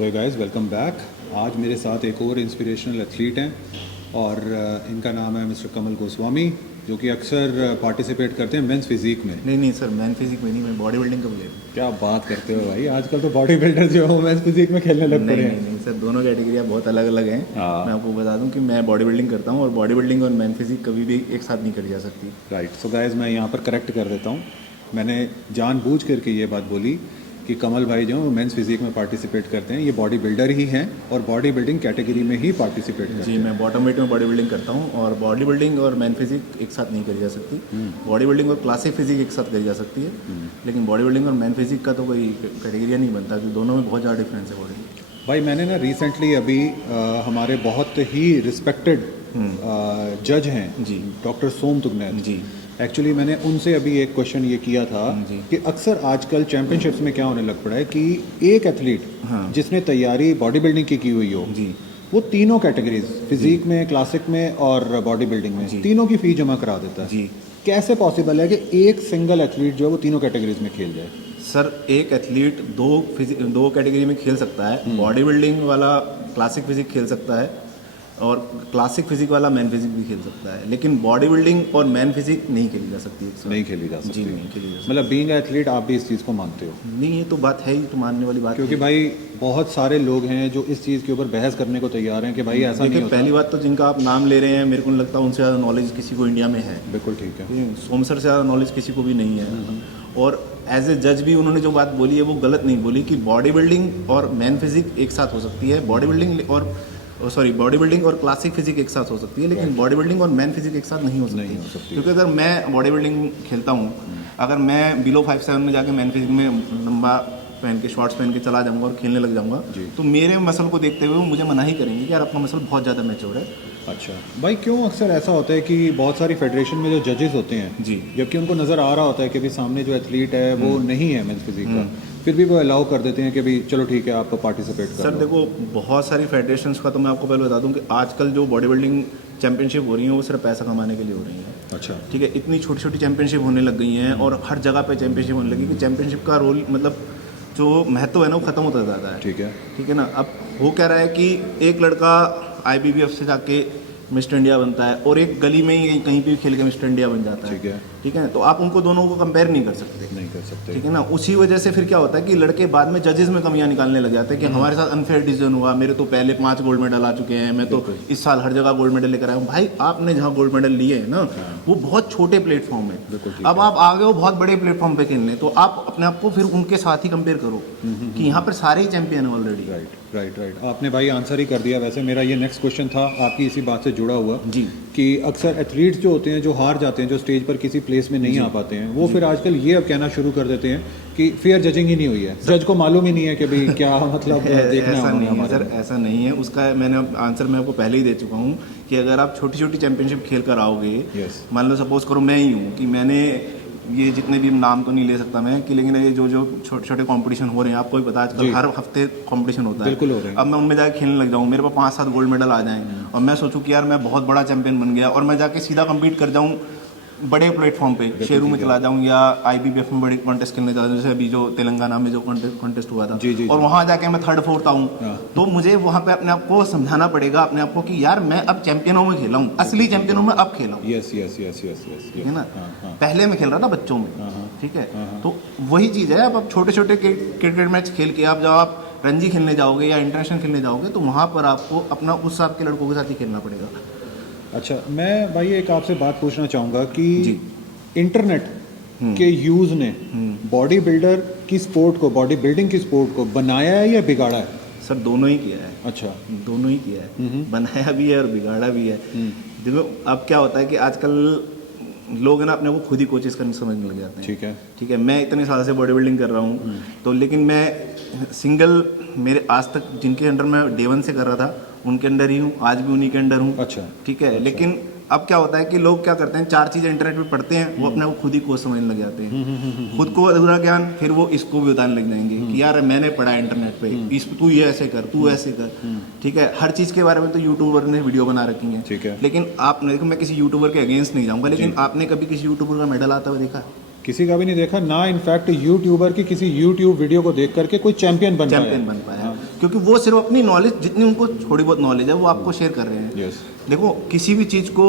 So guys welcome back. आज मेरे साथ एक और इंस्पिरेशनल एथलीट हैं और इनका नाम है मिस्टर कमल गोस्वामी, जो कि अक्सर पार्टिसिपेट करते हैं मेंस फिजिक में। नहीं सर, मैन फिजिक में नहीं, मैं बॉडी बिल्डिंग का प्लेयर हूँ। क्या बात करते हो भाई, आजकल तो बॉडी बिल्डर जो है मेंस फिजिक में खेलने लग पड़े हैं। नहीं सर, दोनों कैटेगरियाँ बहुत अलग अलग हैं। हाँ। मैं आपको बता दूं कि मैं बॉडी बिल्डिंग करता हूँ और बॉडी बिल्डिंग और मैन फिजिक कभी भी एक साथ नहीं करी जा सकती। राइट। सो गाइस मैं यहाँ पर करेक्ट कर देता हूँ। मैंने जानबूझ करके ये बात बोली कि कमल भाई जो वो मेंस फिजिक में पार्टिसिपेट करते हैं, ये बॉडी बिल्डर ही हैं और बॉडी बिल्डिंग कैटेगरी में ही पार्टिसिपेट करते जी, मैं बॉटम वेट में बॉडी बिल्डिंग करता हूँ और बॉडी बिल्डिंग और मैन फिजिक एक साथ नहीं करी जा सकती। बॉडी बिल्डिंग और क्लासिक फिजिक एक साथ करी जा सकती है, लेकिन बॉडी बिल्डिंग और मैन फिजिक का तो कोई कैटेगरिया नहीं बनता, क्योंकि दोनों में बहुत ज़्यादा डिफरेंस है बॉडी। भाई मैंने ना रिसेंटली अभी हमारे बहुत ही रिस्पेक्टेड जज हैं जी। डॉक्टर सोम तुगनैत जी। एक्चुअली मैंने उनसे अभी एक क्वेश्चन ये किया था जी। कि अक्सर आजकल चैंपियनशिप्स में क्या होने लग पड़ा है कि एक एथलीट हाँ। जिसने तैयारी बॉडी बिल्डिंग की हुई हो, जी। वो तीनों कैटेगरीज फिजिक में, क्लासिक में और बॉडी बिल्डिंग में जी। तीनों की फी जमा करा देता है। जी। कैसे पॉसिबल है कि एक सिंगल एथलीट जो है वो तीनों कैटेगरीज में खेल जाए? सर, एक एथलीट दो कैटेगरी में खेल सकता है। बॉडी बिल्डिंग वाला क्लासिक फिजिक खेल सकता है और क्लासिक फिजिक वाला मैन फिजिक भी खेल सकता है, लेकिन बॉडी बिल्डिंग और मैन फिजिक नहीं खेली जा सकती एक साथ। नहीं खेली जा सकती। जी, नहीं खेली जा सकती। मतलब बीइंग एथलीट आप भी इस चीज़ को मानते हो? नहीं, ये तो बात है ही, तो मानने वाली बात क्योंकि है। भाई बहुत सारे लोग हैं जो इस चीज़ के ऊपर बहस करने को तैयार हैं कि भाई ऐसा नहीं देखिए, होता। पहली बात तो जिनका आप नाम ले रहे हैं, मेरे को नहीं लगता उनसे ज़्यादा नॉलेज किसी को इंडिया में है। बिल्कुल ठीक है। सोम सर से ज़्यादा नॉलेज किसी को भी नहीं है। और एज ए जज भी उन्होंने जो बात बोली है वो गलत नहीं बोली कि बॉडी बिल्डिंग और मैन फिजिक एक साथ हो सकती है, बॉडी बिल्डिंग और क्लासिक फिजिक एक साथ हो सकती है, लेकिन बॉडी बिल्डिंग और मैन फिजिक एक साथ नहीं हो सकती। क्योंकि अगर मैं बॉडी बिल्डिंग खेलता हूँ, अगर मैं बिलो 5'7" में जाके मैन फिजिक में लंबा पहन के, शॉर्ट्स पहन के चला जाऊंगा और खेलने लग जाऊंगा, तो मेरे मसल को देखते हुए वो मुझे मना ही करेंगे कि यार आपका मसल बहुत ज़्यादा मैच्योर है। अच्छा भाई, क्यों अक्सर ऐसा होता है कि बहुत सारी फेडरेशन में जो जजेस होते हैं जी। जबकि उनको नज़र आ रहा होता है कि भाई सामने जो एथलीट है वो नहीं है मेंस फिजिक का, फिर भी वो अलाउ कर देते हैं कि भाई चलो ठीक है आप पार्टिसिपेट कर सर लो। देखो, बहुत सारी फेडरेशंस का तो मैं आपको पहले बता दूं कि आजकल जो बॉडी बिल्डिंग चैंपियनशिप हो रही है वो सिर्फ पैसा कमाने के लिए हो रही है। अच्छा। ठीक है, इतनी छोटी छोटी चैंपियनशिप होने लग गई हैं और हर जगह पे चैंपियनशिप होने लगी कि चैंपियनशिप का रोल, मतलब जो महत्व है ना, वो खत्म होता जाता है। ठीक है। ठीक है ना। अब वो कह रहा है कि एक लड़का IBBF से जाके मिस्टर इंडिया बनता है और एक गली में ही कहीं भी खेल के मिस्टर इंडिया बन जाता है। ठीक है। ठीक है, तो आप उनको दोनों को कंपेयर नहीं कर सकते। नहीं कर सकते। ठीक है ना। उसी वजह से फिर क्या होता है कि लड़के बाद में जजेस में कमियां निकालने लग जाते हैं कि हमारे साथ अनफेयर डिसीजन हुआ, मेरे तो पहले 5 गोल्ड मेडल आ चुके हैं, मैं तो इस साल हर जगह गोल्ड मेडल लेकर आया हूँ। भाई आपने जहाँ गोल्ड मेडल लिए हैं ना, वो बहुत छोटे प्लेटफॉर्म है। अब आप आ गए हो बहुत बड़े प्लेटफॉर्म पे खेलने, तो आप अपने आप को फिर उनके साथ ही कंपेयर करो कि यहाँ पर सारे ही चैंपियन है ऑलरेडी। राइट। आपने भाई आंसर ही कर दिया। वैसे मेरा ये नेक्स्ट क्वेश्चन था आपकी इसी बात से जुड़ा हुआ जी, कि अक्सर एथलीट्स जो होते हैं, जो हार जाते हैं, जो स्टेज पर किसी प्लेस में नहीं आ पाते हैं, वो फिर आजकल ये अब कहना शुरू कर देते हैं कि फेयर जजिंग ही नहीं हुई है, जज को मालूम ही नहीं है कि भाई क्या मतलब देखना ऐसा है नहीं है हमारे। सर, ऐसा नहीं है। उसका मैंने आंसर मैं आपको पहले ही दे चुका हूँ कि अगर आप छोटी छोटी चैंपियनशिप खेल कर आओगे, मान लो सपोज करो मैं ही हूँ कि मैंने ये जितने भी नाम तो नहीं ले सकता मैं कि, लेकिन ये जो छोटे छोटे कंपटीशन हो रहे हैं, आपको भी पता है आजकल हर हफ्ते कंपटीशन होता है। बिल्कुल हो रहे हैं। अब मैं उनमें जाके खेलने लग जाऊँ, मेरे पास 5-7 गोल्ड मेडल आ जाएं और मैं सोचूं कि यार मैं बहुत बड़ा चैंपियन बन गया और मैं जाके सीधा कम्पीट कर जाऊँ बड़े प्लेटफॉर्म पे, शेरू में चला जाऊं या IBBF में बड़े कॉन्टेस्ट खेलने जाता हूं, जैसे अभी जो तेलंगाना में जो कॉन्टेस्ट हुआ था, और वहां जाके मैं 3rd-4th आऊं, तो मुझे वहां पे अपने आप को समझाना पड़ेगा अपने आप को कि यार मैं अब चैंपियनों में खेला हूं, असली चैंपियनों में अब खेला हूं। यस। ठीक है ना। पहले मैं खेल रहा था बच्चों में। ठीक है, तो वही चीज़ है। अब छोटे छोटे क्रिकेट मैच खेल के आप जब आप रणजी खेलने जाओगे या इंटरनेशनल खेलने जाओगे, तो वहाँ पर आपको अपना उस हिसाब के लड़कों के साथ ही खेलना पड़ेगा। अच्छा, मैं भाई एक आपसे बात पूछना चाहूँगा कि इंटरनेट के यूज़ ने बॉडी बिल्डर की स्पोर्ट को, बॉडी बिल्डिंग की स्पोर्ट को बनाया है या बिगाड़ा है? सर दोनों ही किया है। अच्छा। दोनों ही किया है, बनाया भी है और बिगाड़ा भी है। देखो अब क्या होता है कि आजकल लोग ना अपने को खुद ही कोचेस करने समझने लग जाते हैं। ठीक है, मैं इतने साल से बॉडी बिल्डिंग कर रहा हूँ, तो लेकिन मैं सिंगल, मेरे आज तक जिनके अंडर मैं Day 1 से कर रहा था उनके अंडर ही हूँ, आज भी उन्हीं के अंडर हूँ। अच्छा। ठीक है, लेकिन अब क्या होता है कि लोग क्या करते हैं, 4 चीज़ें इंटरनेट पे पढ़ते हैं, वो अपने को खुद ही कोच समझने लग जाते हैं। खुद को अधूरा ज्ञान, फिर वो इसको भी बताने लग जाएंगे कि यार मैंने पढ़ा इंटरनेट पे, इस तू ये ऐसे कर, तू ऐसे कर। ठीक है, हर चीज़ के बारे में तो यूट्यूबर ने वीडियो बना रखी है। ठीक है, लेकिन आपने देखो, मैं किसी यूट्यूबर के अगेंस्ट नहीं जाऊँगा, लेकिन आपने कभी किसी यूट्यूबर का मेडल आता हुआ देखा? किसी का भी नहीं देखा ना। इनफैक्ट यूट्यूबर की किसी यूट्यूब वीडियो को देख करके कोई चैंपियन बन पाया। क्योंकि वो सिर्फ अपनी नॉलेज, जितनी उनको थोड़ी बहुत नॉलेज है वो आपको शेयर कर रहे हैं। यस, देखो किसी भी चीज़ को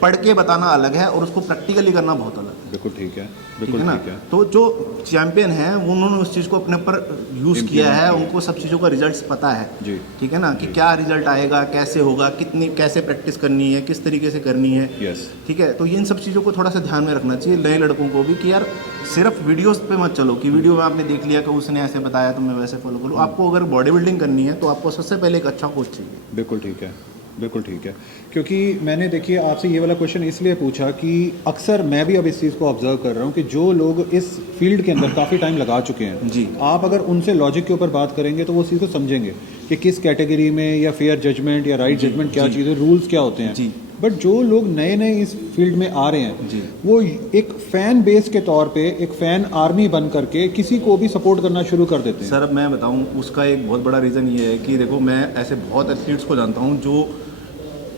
पढ़ के बताना अलग है और उसको प्रैक्टिकली करना बहुत अलग है। बिल्कुल ठीक है, ठीक बिल्कुल है ना? ठीक है। तो जो चैंपियन है उन्होंने उस चीज़ को अपने ऊपर यूज़ किया है, उनको सब चीज़ों का रिजल्ट्स पता है। जी। ठीक है ना, कि क्या रिजल्ट आएगा, कैसे होगा, कितनी कैसे प्रैक्टिस करनी है, किस तरीके से करनी है। यस, ठीक है, तो इन सब चीज़ों को थोड़ा सा ध्यान में रखना चाहिए नए लड़कों को भी, कि यार सिर्फ वीडियोस पे मत चलो कि वीडियो में आपने देख लिया कि उसने ऐसे बताया तो मैं वैसे फॉलो करूँ। आपको अगर बॉडी बिल्डिंग करनी है तो आपको सबसे पहले एक अच्छा कोच चाहिए। बिल्कुल ठीक है, बिल्कुल ठीक है। क्योंकि मैंने देखिए आपसे ये वाला क्वेश्चन इसलिए पूछा कि अक्सर मैं भी अब इस चीज़ को ऑब्जर्व कर रहा हूँ कि जो लोग इस फील्ड के अंदर काफ़ी टाइम लगा चुके हैं, जी। आप अगर उनसे लॉजिक के ऊपर बात करेंगे तो वो चीज़ को समझेंगे कि किस कैटेगरी में या फेयर जजमेंट या राइट जजमेंट क्या चीज़ है, रूल्स क्या होते हैं। जी। बट जो लोग नए नए इस फील्ड में आ रहे हैं, जी। वो एक फ़ैन बेस के तौर पे एक फ़ैन आर्मी बन करके किसी को भी सपोर्ट करना शुरू कर देते हैं। सर अब मैं बताऊं, उसका एक बहुत बड़ा रीज़न ये है कि देखो मैं ऐसे बहुत एथलीट्स को जानता हूं जो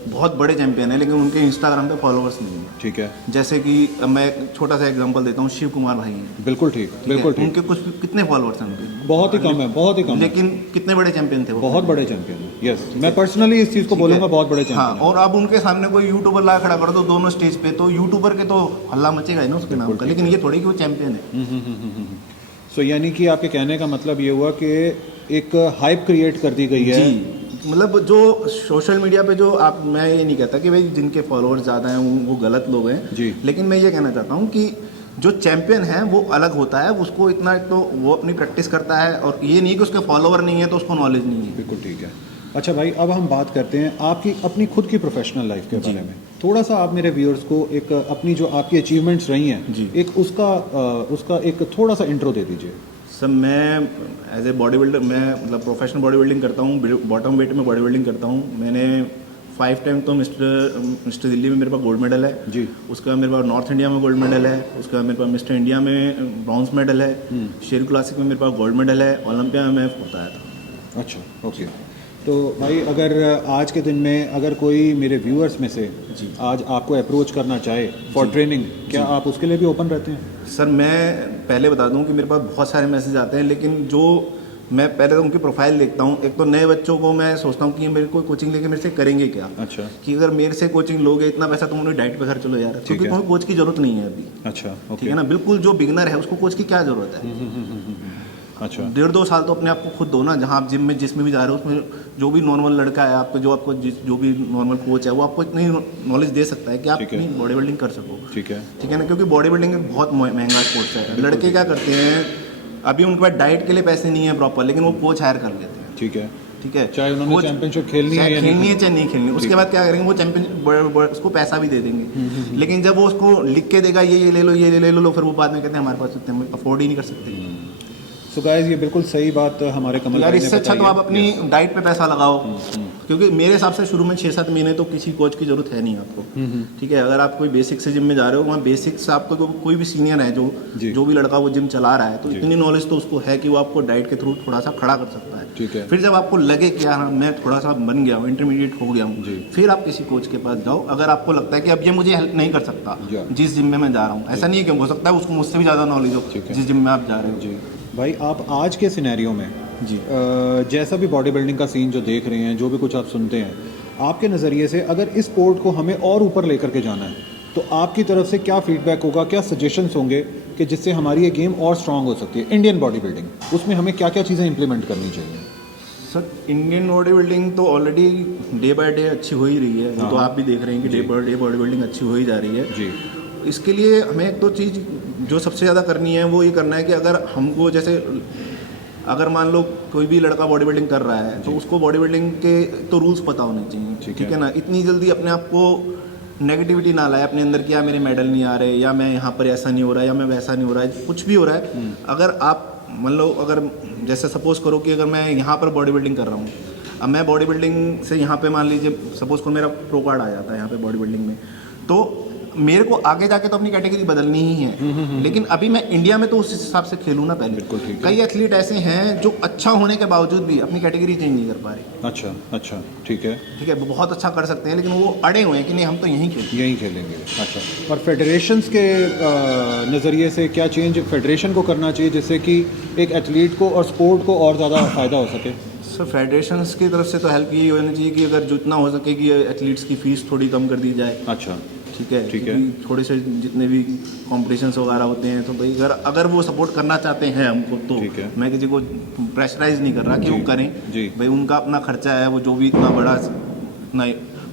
बहुत बड़े चैंपियन हैं लेकिन उनके इंस्टाग्राम पे फॉलोअर्स नहीं हैं। ठीक है, जैसे कि मैं एक छोटा सा एग्जांपल देता हूं, शिव कुमार भाई हैं। बिल्कुल ठीक, ठीक बिल्कुल है? ठीक। उनके कुछ कितने फॉलोअर्स हैं उनके? बहुत ही कम है, बहुत ही कम है। लेकिन कितने बड़े चैंपियन थे वो? बहुत बड़े चैंपियन है। यस, मैं पर्सनली इस चीज़ को बोलूँगा, बहुत बड़े हाँ, चैंपियन और अब उनके सामने कोई यूट्यूबर ला खड़ा कर दो दोनों स्टेज पे, तो यूट्यूबर के तो हल्ला मचेगा ही ना उसके नाम का। लेकिन ये थोड़ी कि वो चैंपियन है। सो यानी कि आपके कहने का मतलब ये हुआ कि एक हाइप क्रिएट कर दी गई है। जी, मतलब जो सोशल मीडिया पे जो आप, मैं ये नहीं कहता कि भाई जिनके फॉलोअर्स ज़्यादा हैं वो गलत लोग हैं जी। लेकिन मैं ये कहना चाहता हूँ कि जो चैंपियन है वो अलग होता है, उसको इतना तो वो अपनी प्रैक्टिस करता है, और ये नहीं कि उसके फॉलोअर नहीं है तो उसको नॉलेज नहीं है। बिल्कुल ठीक है। अच्छा भाई, अब हम बात करते हैं आपकी अपनी खुद की प्रोफेशनल लाइफ के बारे में। थोड़ा सा आप मेरे व्यूअर्स को एक अपनी जो आपकी अचीवमेंट्स रही हैं, जी। एक उसका एक थोड़ा सा इंट्रो दे दीजिए। सर मैं एज ए बॉडी बिल्डर, मैं मतलब प्रोफेशनल बॉडी बिल्डिंग करता हूँ, बॉटम वेट में बॉडी बिल्डिंग करता हूँ। मैंने 5 टाइम तो मिस्टर दिल्ली में मेरे पास गोल्ड मेडल है जी। उसके बाद मेरे पास नॉर्थ इंडिया में गोल्ड मेडल है, उसके बाद मेरे पास मिस्टर इंडिया में ब्रॉन्ज मेडल है, शेर क्लासिक में मेरे पास गोल्ड मेडल है, ओलंपिया में मैं फोर्थ आया था। अच्छा, ओके। तो भाई अगर आज के दिन में अगर कोई मेरे व्यूअर्स में से आज आपको अप्रोच करना चाहे फॉर ट्रेनिंग, क्या आप उसके लिए भी ओपन रहते हैं? सर मैं पहले बता दूं कि मेरे पास बहुत सारे मैसेज आते हैं, लेकिन जो मैं पहले तो उनकी प्रोफाइल देखता हूं। एक तो नए बच्चों को मैं सोचता हूं कि ये मेरे को कोचिंग लेके मेरे से करेंगे क्या। अच्छा, कि अगर मेरे से कोचिंग लोगे, इतना पैसा तुम उन्हें डाइट पे खर्च लो यार, क्योंकि तुम्हें कोच की जरूरत नहीं है अभी। अच्छा, ठीक ओके। है ना, बिल्कुल जो बिगनर है उसको कोच की क्या जरूरत है। अच्छा, 1.5-2 साल तो अपने आप को खुद दो ना, जहाँ आप जिम में जिसमें भी जा रहे हो उसमें जो भी नॉर्मल लड़का है आपको, जो भी नॉर्मल कोच है वो आपको इतनी नॉलेज दे सकता है कि आप ठीक है। अपनी बॉडी बिल्डिंग कर सको। ठीक है। ठीक है ना, क्योंकि बॉडी बिल्डिंग एक बहुत महंगा स्पोर्ट्स है। लड़के क्या करते हैं, अभी उनके पास डाइट के लिए पैसे नहीं है प्रॉपर, लेकिन वो कोच हायर कर लेते हैं। ठीक है, ठीक है, चाहे उन्होंने चैंपियनशिप खेलनी है या खेलनी है चाहे नहीं खेलनी, उसके बाद क्या करेंगे वो चैंपियन उसको पैसा भी दे देंगे। लेकिन जब वो उसको लिख के देगा ये ले लो, ये ले लो, फिर वो बाद में कहते हैं हमारे पास इतने अफोर्ड ही नहीं कर सकते। सो गाइस, ये बिल्कुल सही बात हमारे कमल यार भाई ने इससे अच्छा बताई तो है। आप अपनी डाइट पे पैसा लगाओ, क्योंकि मेरे हिसाब से शुरू में 6-7 महीने तो किसी कोच की जरूरत है नहीं आपको। ठीक है, अगर आप कोई बेसिक से जिम में जा रहे हो, वहाँ बेसिक से आपको तो कोई भी सीनियर है जो भी लड़का वो जिम चला रहा है, तो इतनी नॉलेज तो उसको है कि वो आपको डाइट के थ्रू थोड़ा सा खड़ा कर सकता है। ठीक है। फिर जब आपको लगे कि यार मैं थोड़ा सा बन गया हूँ, इंटरमीडिएट हो गया हूँ, फिर आप किसी कोच के पास जाओ। अगर आपको लगता है कि अब ये मुझे हेल्प नहीं कर सकता जिस जिम में मैं जा रहा हूँ, ऐसा नहीं है कि हो सकता है उसको मुझसे भी ज़्यादा नॉलेज हो जिस जिम में आप जा रहे हो। जी भाई, आप आज के सिनेरियो में जी जैसा भी बॉडी बिल्डिंग का सीन जो देख रहे हैं, जो भी कुछ आप सुनते हैं, आपके नज़रिए से अगर इस स्पोर्ट को हमें और ऊपर लेकर के जाना है तो आपकी तरफ से क्या फीडबैक होगा, क्या सजेशंस होंगे कि जिससे हमारी ये गेम और स्ट्रांग हो सकती है? इंडियन बॉडी बिल्डिंग, उसमें हमें क्या क्या चीज़ें इंप्लीमेंट करनी चाहिए? सर इंडियन बॉडी बिल्डिंग तो ऑलरेडी डे बाय डे अच्छी हो ही रही है, वो तो आप भी देख रहे हैं कि day by day body building अच्छी हो ही जा रही है जी। इसके लिए हमें एक तो चीज़ जो सबसे ज़्यादा करनी है वो ये करना है कि अगर हमको जैसे अगर मान लो कोई भी लड़का बॉडी बिल्डिंग कर रहा है तो उसको बॉडी बिल्डिंग के तो रूल्स पता होने चाहिए। ठीक है ना, इतनी जल्दी अपने आप को नेगेटिविटी ना लाए अपने अंदर कि यार मेरे मेडल नहीं आ रहे, या मैं यहाँ पर ऐसा नहीं हो रहा है, या मैं वैसा नहीं हो रहा है, कुछ भी हो रहा है। अगर आप मान लो, अगर जैसे सपोज करो कि अगर मैं यहाँ पर बॉडी बिल्डिंग कर रहा हूँ, अब मैं बॉडी बिल्डिंग से यहाँ पे मान लीजिए सपोज करो मेरा प्रो कार्ड आ जाता है यहाँ पे बॉडी बिल्डिंग में, तो मेरे को आगे जाके तो अपनी कैटेगरी बदलनी ही है। लेकिन अभी मैं इंडिया में तो उस हिसाब से खेलूँ ना पहले। बिल्कुल ठीक है। कई एथलीट ऐसे हैं जो अच्छा होने के बावजूद भी अपनी कैटेगरी चेंज नहीं कर पा रहे। अच्छा अच्छा, ठीक है। ठीक है, वो बहुत अच्छा कर सकते हैं लेकिन वो अड़े हुए हैं कि नहीं हम तो यहीं खेलेंगे। यहीं खेलेंगे। अच्छा, और फेडरेशंस के नज़रिए से क्या चेंज फेडरेशन को करना चाहिए जिससे कि एक एथलीट को और स्पोर्ट को और ज़्यादा फ़ायदा हो सके? सर फेडरेशंस की तरफ से तो हेल्प यही होनी चाहिए कि अगर जितना हो सके कि एथलीट्स की फीस थोड़ी कम कर दी जाए। अच्छा, ठीक है, ठीक है। क्योंकि थोड़े से जितने भी कॉम्पिटिशन्स वगैरह होते हैं तो भाई अगर वो सपोर्ट करना चाहते हैं हमको तो ठीक है। मैं किसी को प्रेशराइज नहीं कर रहा कि जी, वो करें। जी। भाई उनका अपना खर्चा है, वो जो भी इतना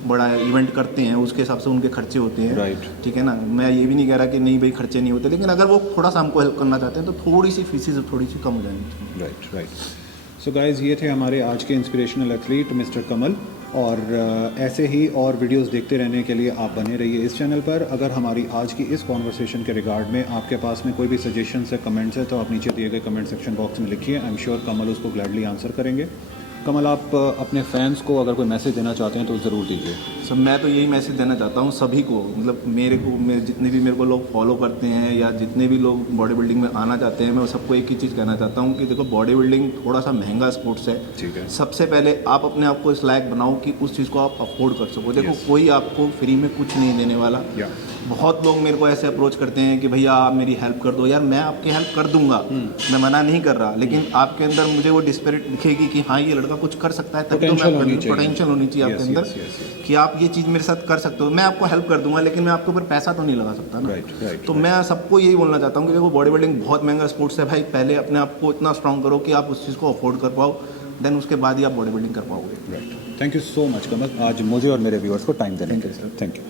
बड़ा इवेंट करते हैं उसके हिसाब से उनके खर्चे होते हैं। राइट। ठीक है ना, मैं ये भी नहीं कह रहा कि नहीं भाई खर्चे नहीं होते, लेकिन अगर वो थोड़ा सा हमको हेल्प करना चाहते हैं तो थोड़ी सी फीसेज थोड़ी सी कम हो जाएंगी। Right, right. सो गाइज, ये थे हमारे आज के इंस्पिरेशनल एथलीट मिस्टर कमल, और ऐसे ही और वीडियोस देखते रहने के लिए आप बने रहिए इस चैनल पर। अगर हमारी आज की इस कॉन्वर्सेशन के रिगार्ड में आपके पास में कोई भी सजेशंस है, कमेंट्स है, तो आप नीचे दिए गए कमेंट सेक्शन बॉक्स में लिखिए। आई एम श्योर कमल उसको ग्लैडली आंसर करेंगे। कमल, आप अपने फैंस को अगर कोई मैसेज देना चाहते हैं तो ज़रूर दीजिए। सर मैं तो यही मैसेज देना चाहता हूँ सभी को, मतलब जितने भी मेरे को लोग फॉलो करते हैं या जितने भी लोग बॉडी बिल्डिंग में आना चाहते हैं, मैं सबको एक ही चीज़ कहना चाहता हूँ कि देखो बॉडी बिल्डिंग थोड़ा सा महंगा स्पोर्ट्स है। ठीक है। सबसे पहले आप अपने आप को इस लायक बनाओ कि उस चीज़ को आप अफोर्ड कर सको। देखो Yes. कोई आपको फ्री में कुछ नहीं देने वाला। या बहुत लोग मेरे को ऐसे अप्रोच करते हैं कि भैया आप मेरी हेल्प कर दो। यार मैं आपकी हेल्प कर दूंगा, मैं मना नहीं कर रहा, लेकिन आपके अंदर मुझे वो डिस्पेरिट दिखेगी कि हाँ ये लड़का कुछ कर सकता है, तब तो Potential मैं होनी चाहिए। पोटेंशियल होनी चाहिए आपके Yes, अंदर yes, yes, yes. कि आप ये चीज़ मेरे साथ कर सकते हो। मैं आपको हेल्प कर दूंगा, लेकिन मैं आपके ऊपर पैसा तो नहीं लगा सकता ना। Right, right, तो right. मैं सबको यही बोलना चाहता हूँ कि देखो बॉडी बिल्डिंग बहुत महंगा स्पोर्ट्स है भाई। पहले अपने आप को इतना स्ट्रांग करो कि आप उस चीज़ को अफोर्ड कर पाओ, देन उसके बाद ही आप बॉडी बिल्डिंग कर पाओगे। Right. Thank you so much Kamal, आज मुझे और मेरे व्यूअर्स को टाइम देने के लिए। Thank you.